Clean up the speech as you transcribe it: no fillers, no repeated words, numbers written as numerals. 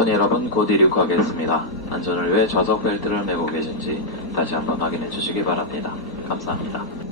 손 여러분, 곧 이륙하겠습니다. 안전을 위해 좌석 벨트를 매고 계신지 다시 한번 확인해 주시기 바랍니다. 감사합니다.